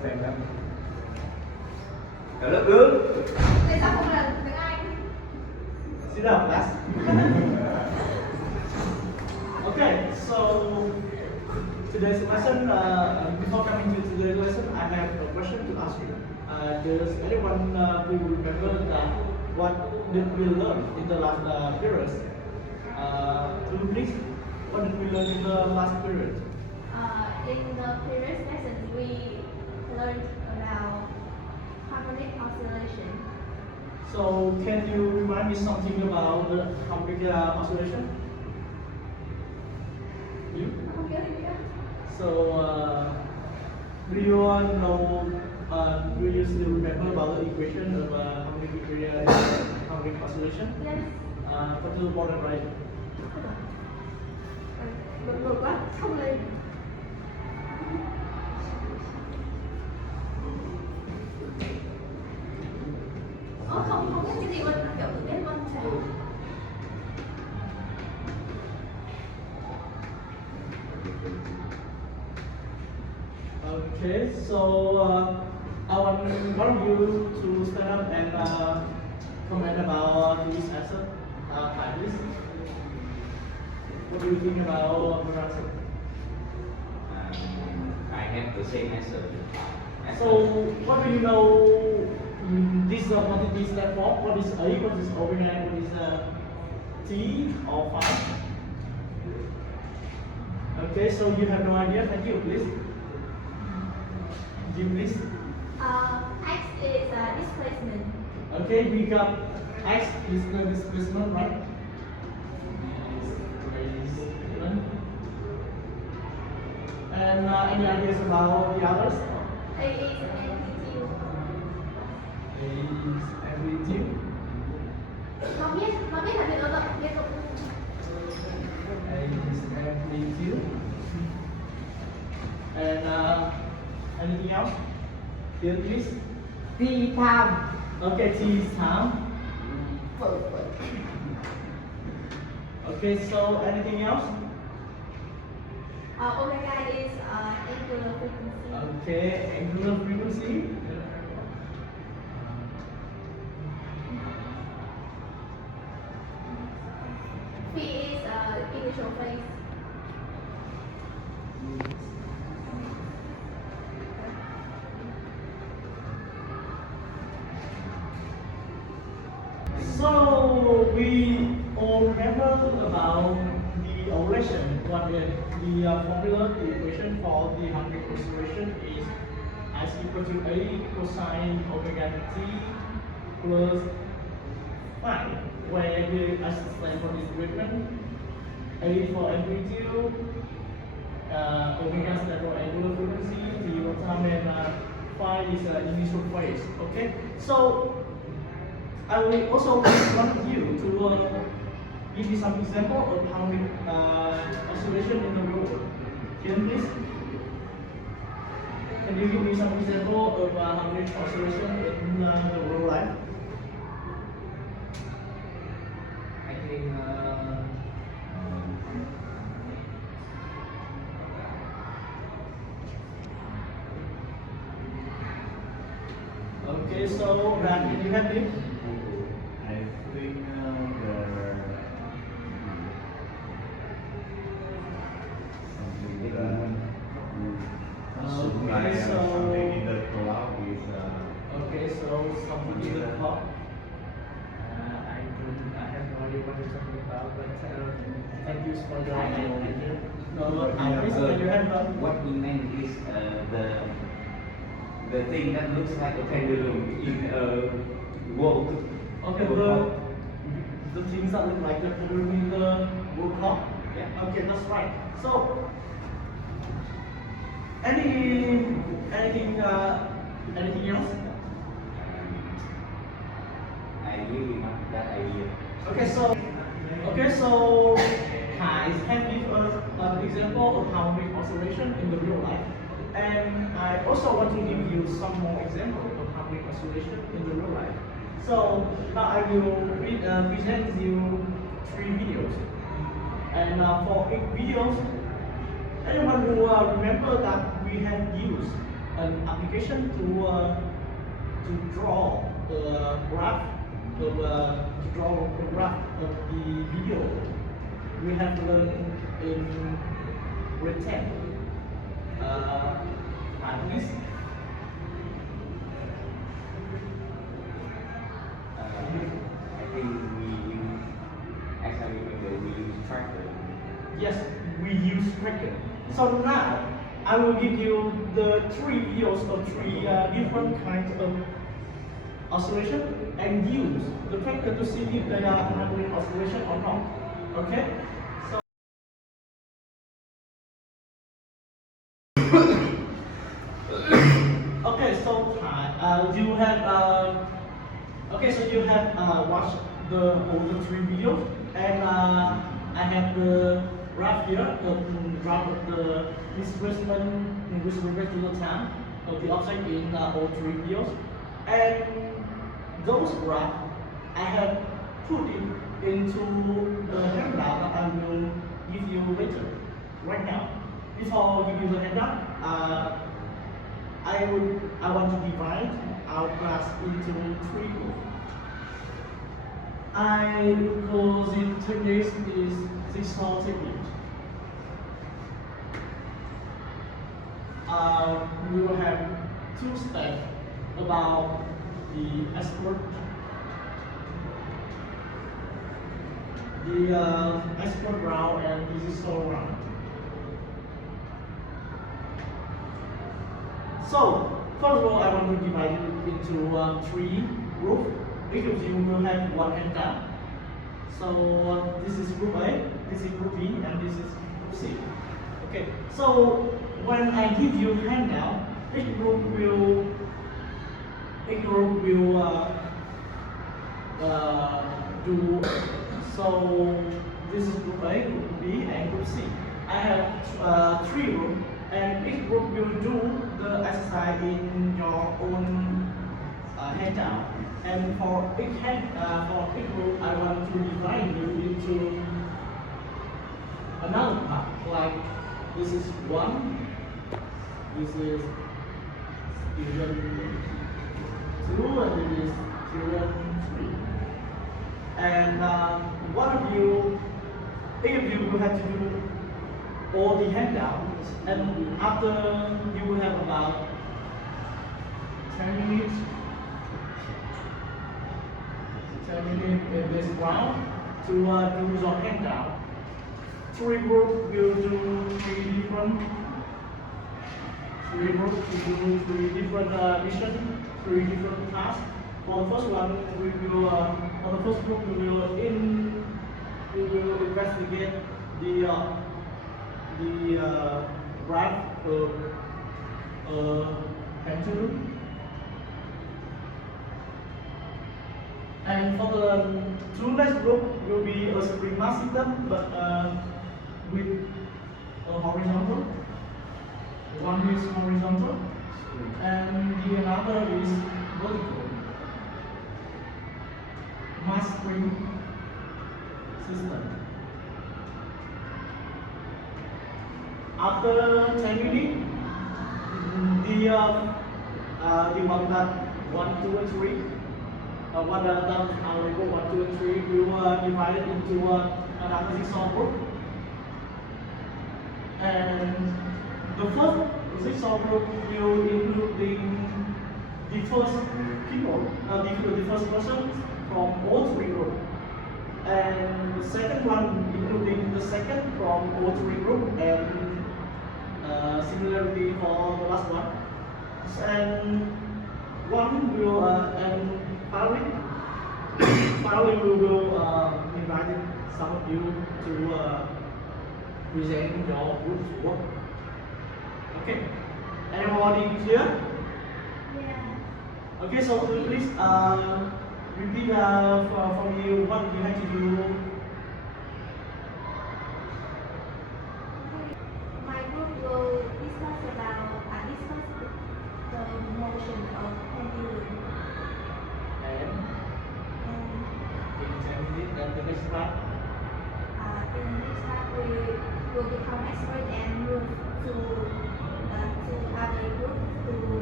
Ở lớp gương. Tại sao không là tiếng Anh? Sit down, class. Okay, so today's lesson, before coming to today's lesson, I have a question to ask you. Does anyone who remember that what did we learn in the last periods? Could you please, what did we learn in the last period? In the previous lessons, we learned about harmonic oscillation. So can you remind me something about the harmonic oscillation? You? Không nhớ gì nữa. So, do you all know, do you still remember about the equation of harmonic oscillation? Yes. What do you want to write? Bực quá, không lên. Không biết cái gì luôn, kiểu tự biết luôn. Okay, so I want one of you to stand up and comment about this answer. Please. What do you think about her answer? I have the same answer. So, what do you know this quantity stand for? What is A, what is omega, what is T or phi? Okay, so you have no idea. Thank you, please. Jim, please. X is displacement. Okay, we got X is the displacement, right? Displacement. And any ideas about the others? A is amplitude. A is amplitude. Nó biết là biệt động, biệt động. A is amplitude. And anything else? Still, please. T time. Okay, T is time. Okay, so anything else? Omega is angular frequency. Okay, angular frequency. Phi is initial phase. So we all remember about the oscillation. What is the formula, the equation for the harmonic oscillation is S equal to A cosine omega t plus phi, where the S stands for displacement, A for amplitude, omega stands for angular frequency, T for time, and phi is initial phase. Okay, so I will also want you to give me some example of harmonic oscillation in the real world. Can please? Can you give me some example of harmonic oscillation in the real life? I think Okay, so Ran, can you help me? I think Okay, so something in the cloud is okay, so something in the top. I have no idea what you're talking about, but thank you for your idea. No, please, can you help us? what we meant is the thing that looks like a pendulum in a world. Okay, the things that look like the pendulum in the World Cup. Yeah. Okay, that's right. So, anything else? I really not that idea. Okay, so Kai can give us an example of harmonic oscillation in the real life, and I also want to give you some more examples of harmonic oscillation in the real life. So now I will present you 3 videos, and for each videos, anyone who remember that we have used an application to draw the graph of the video. We have learned in grade 10. Harmonic. I think we use, as I remember, we use tracker. Yes, we use tracker. So now I will give you the 3 videos of 3 different kinds of oscillation and use the tracker to see if they are harmonic oscillation or not. Okay? So okay, so you have you have watched all the 3 videos, and I have the graph here, the graph of the displacement with respect to the time of the object in all 3 videos, and those graphs I have put it into the handout that I will give you later. Right now, before I give you the handout, I want to divide our class into 3 groups. I call the technique is Jigsaw technique. We will have 2 steps about the export round and the Jigsaw round. So, first of all, I want to divide it into 3 groups. Each of you will have 1 handout. So, this is group A, this is group B, and this is group C. Okay, so when I give you handout, each group will do. So this is group A, group B, and group C. I have 3 groups, and each group will do the exercise in your own handout. And for each group, I want to divide you into another part. Like this is 1, this is student 2, and this is student 3. And one of you, each of you will have to do all the handouts, and after you will have about 10 minutes in this round to do your handout. 3 groups will do 3 different missions, 3 different tasks. For the first one, for the first group, we will investigate the graph of pendulum. And for the 2 next group will be a spring mass system, but with a horizontal. One is horizontal, and the another is vertical. Mass spring system. After 10 minutes, the one that 1, 2, and 3. One that our level 1, 2, and 3 will divide it into another Jigsaw group. And the first Jigsaw group will include the first people, the first person from all 3 groups. And the second one including the second from all 3 groups, and similarly for the last one. And one will finally we will invite some of you to present your group's work. Okay, everybody clear? Yeah. Okay, so please repeat from you what you have to do. My group will discuss the motion of pendulum. And And in 10 minutes, and the next part. in the next part, we will become expert and move to other groups to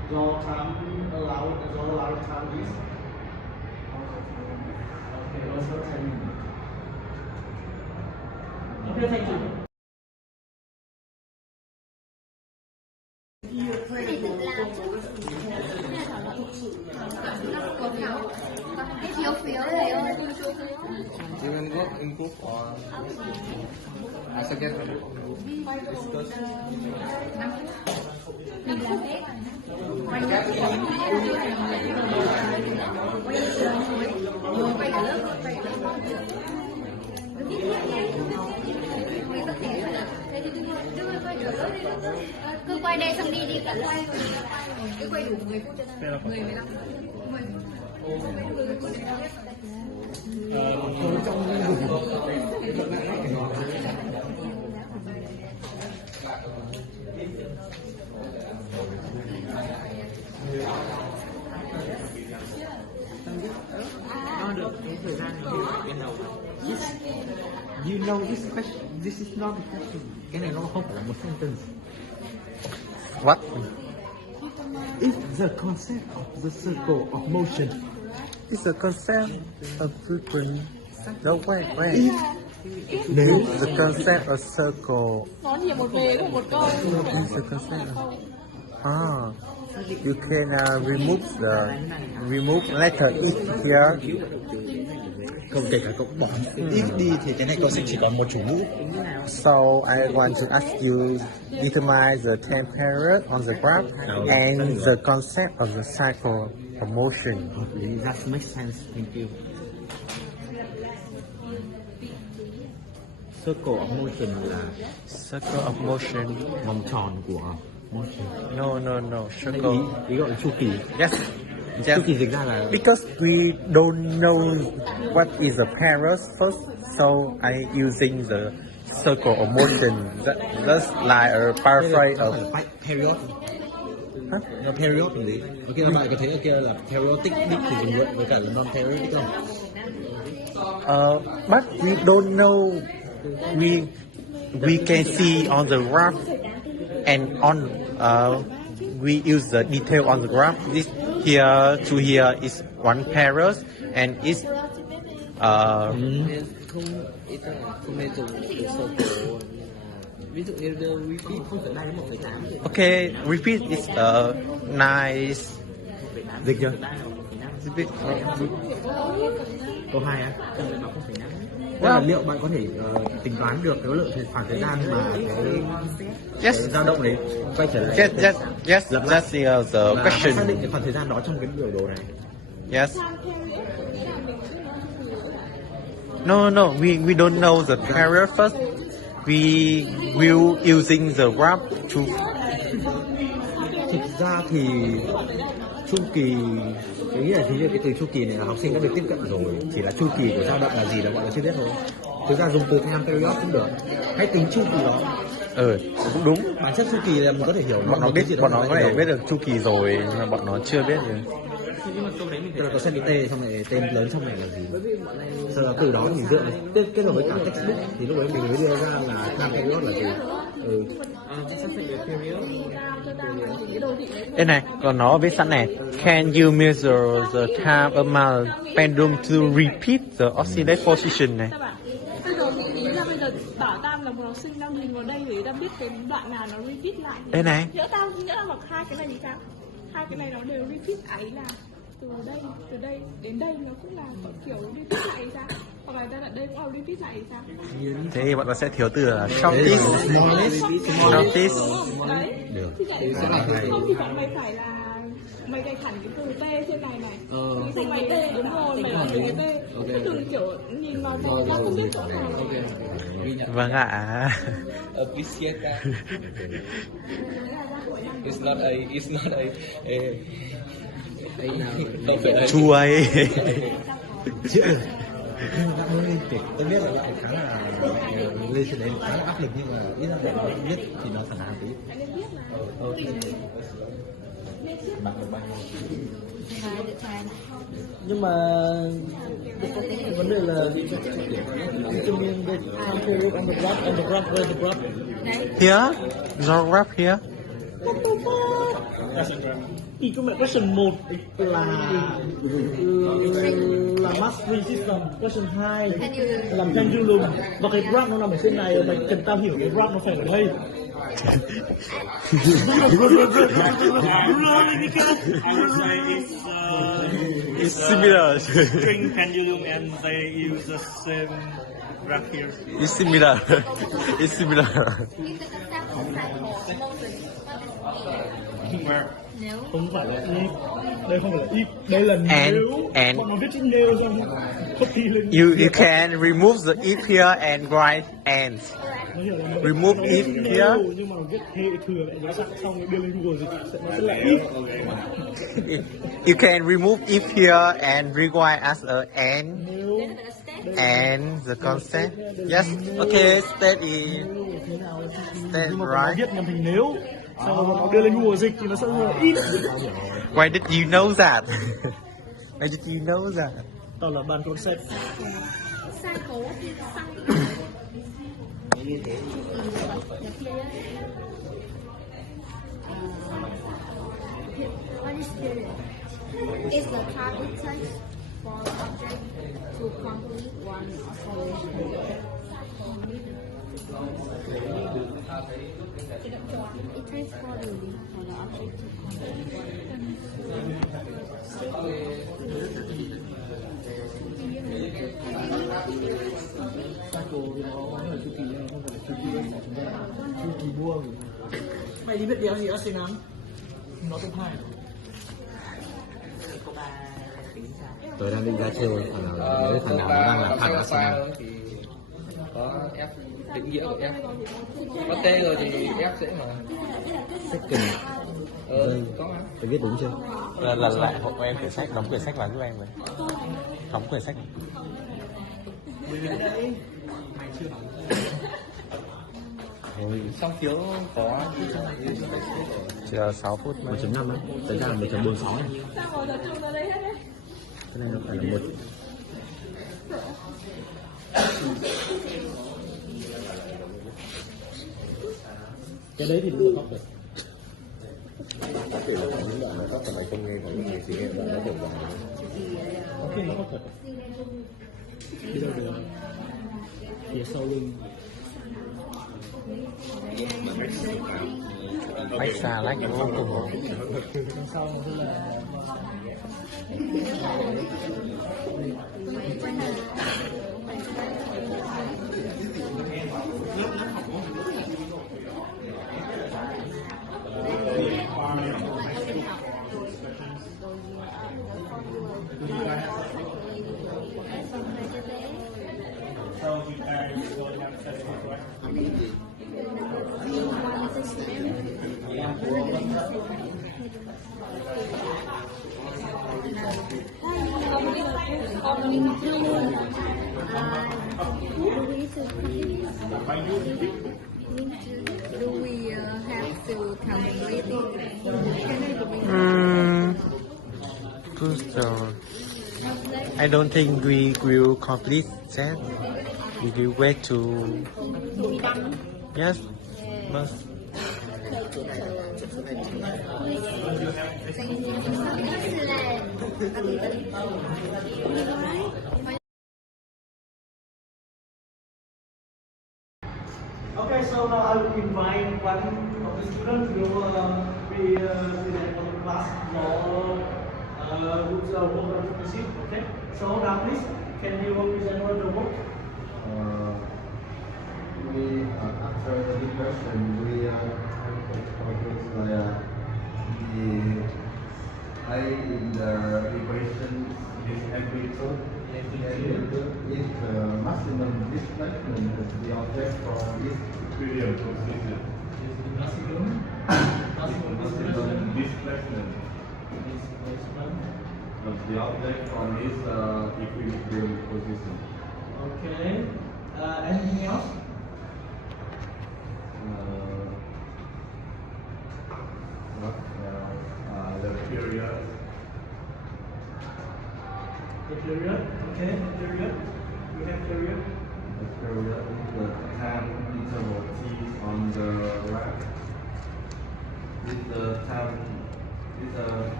your time allowed, your allowed time is? Okay, also 10 minutes. Okay, thank you. Thế thì tự làm chứ. Cái phiếu phiếu này ơi. You can go in group or as a guest. Mình làm hết. Quay cả lớp, quay cả lớp. Cứ quay đây xong đi cả lớp. Cứ quay đủ 10 phút cho nó. 10-15 Đo được cái thời gian nó bên đầu. You know this question, this is not a question. Cái này nó không phải là một sentence. What? It's the concept of the circle of motion. It's a concept of frequency. No, wait. Nếu The concept of circle. Nó chỉ một về của một câu. It's the concept of... you can remove letter if here. không kể cả cậu bỏ if đi thì cái này cậu sẽ chỉ còn một chủ ngữ. So I want to ask you determine the time period on the graph and the concept of the cycle of motion. That makes sense. Thank you. Circle of motion là Circle of motion. vòng tròn của motion. No. Circle. Ý gọi là chu kỳ. Yes. Chu kỳ dịch ra là Because we don't know what is the pairs first, so I using the circle of motion. That's like a paraphrase of period. Nó period là gì? Ở kia là bạn có thấy ở kia là periodic thì dùng với cả là non periodic không? But we don't know. We can see on the graph and on we use the detail on the graph. This here to here is one pairs and it's Ví dụ như repeat 0,3 đến 1,8. okay. Repeat is nice. Dịch chưa? Repeat. Câu 2 á. Là liệu bạn có thể tính toán được cái lượng khoảng thời gian mà cái dao động đấy quay trở lại? Yes. That's the question. Xác định cái khoảng thời gian đó trong cái biểu đồ này. Yes. No. We don't know the period first. We will using the graph to. Thực ra thì chu kỳ, cái nghĩa là cái từ chu kỳ này là học sinh đã được tiếp cận rồi, chỉ là chu kỳ của dao động là gì là bọn nó chưa biết thôi. Thực ra dùng từ time period cũng được, hãy tính chu kỳ đó. Cũng đúng. Bản chất chu kỳ là mình có thể hiểu. Bọn nó có thể biết được chu kỳ rồi nhưng mà bọn nó chưa biết gì. Tức là có xem T xong rồi tên lớn trong này là gì. Sau đó từ đó mình dựa kết hợp với cả textbook thì lúc đấy mình mới đưa ra là time period là gì. Đây này, còn nó viết sẵn này. Can you measure the time amount pendulum to repeat the oscillate position này? Bây giờ mình ý là bây giờ bảo Tam là một học sinh đang nhìn vào đây để ta biết cái đoạn nào nó repeat lại. Đây này. Nhỡ là học hai cái này thì sao? Hai cái này nó đều repeat ấy là từ đây đến đây nó cũng là kiểu repeat lại hay sao? Hoặc là ra đây cũng là repeat lại hay sao? Thế thì bọn nó sẽ thiếu từ là shortest. Đấy. Được. Không thì bạn mày phải là mày gạch hẳn cái từ T trên này này. Xong mày T đúng rồi, mày làm cái T. Cái từ kiểu nhìn vào thôi nó không biết rõ ràng. Vâng ạ. Appreciate that. It's not a không phải là Chuối. Tôi biết là lại khá là lên trên đấy khá là áp lực nhưng mà ít là bạn biết thì nó phản ánh tí. Nhưng mà vấn đề là cho mình the time period on the graph, where's the graph? Here? Your graph here? That's a grammar. Thì công nghệ question 1 là mastery system, question 2 là pendulum, và cái graph nó nằm ở trên này, mày cần tao hiểu cái graph nó phải ở đây. It's similar. String pendulum and they use the same graph here. It's similar. It's similar. Không phải là if, đây không phải là if, đây là nếu. And Bọn nó viết chữ nếu xong copy lên. you can remove the if here and write and. Nó hiểu là Remove if here. Nhưng mà viết hệ thừa lại nó sẵn xong rồi đưa lên Google dịch nó sẽ là if. You can remove if here and rewrite as a and the constant. Yes. Okay. State in. State Nhưng mà nó right. viết nhầm thành nếu. Xong rồi nó đưa lên Google dịch thì nó sẽ là if. Why did you know that? Why did you know that? Đó là bàn concept. Sai cố thì sai. What is period? It's the time it takes for an object to complete one operation. It takes for the object to Chu kỳ vuông. Mày đi biết đéo gì xin lắm. Nó top 2. Tôi đang định ra chơi thằng nào, nếu thằng nào nó đang làm thằng Arsenal. Có F định nghĩa của F. Có T rồi thì F dễ mà. Second. Có mà. Tôi viết đúng chưa? Là lại hộ em quyển sách, đóng quyển sách vào giúp em với. Đóng quyển sách. Thôi, Xong phiếu có Chờ 6 phút mới. 1.5 á, tới ra là 1.46 này. Sao ngồi tập trung ra đây hết đấy? Cái này nó phải là 1. Cái đấy thì đúng là không được. Có thể là có những đoạn nó có phần này không nghe, có những người chỉ nghe đoạn nó hiểu vào. Ok, không thật. Bây giờ được. Phía sau lưng. Bách xa lách vô cùng. Đằng sau nó sẽ là do we have to calculate it? Booster. I don't think we will complete that. We will wait to. Yes. But Okay, so now I will invite one of the students who will be present for the class for who's welcome to proceed. Okay, so now please, can you present what the book? We after the question we have focus like the I in the equation is amplitude. Is the maximum displacement of the object from this equilibrium position. Maximum Maximum displacement of the object from this equilibrium position. Okay, anything else? The period. The period, okay, period. We have period. The period, the time interval t on the right. Is the time is a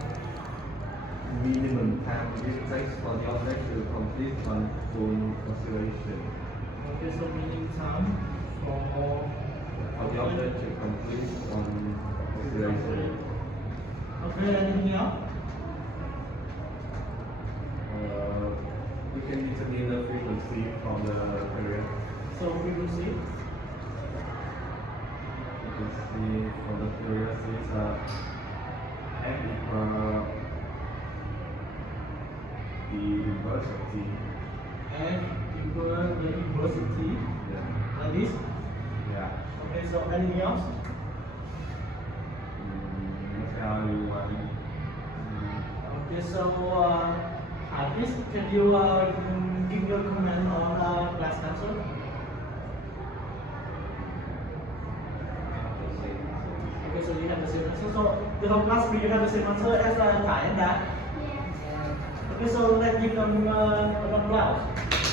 this on oscillation. Okay, anything else? We can determine the frequency from the carrier. So frequency. Frequency from the carrier is F equal the inverse of T. F equal the inverse of T. Yeah. Like this. Yeah. Okay, so anything else? That's how you want it. Okay, so please can you give your comment on class answer? Okay, so you have the same answer. So the whole class you have the same answer as Thai and that. Okay, so let's give them an applause.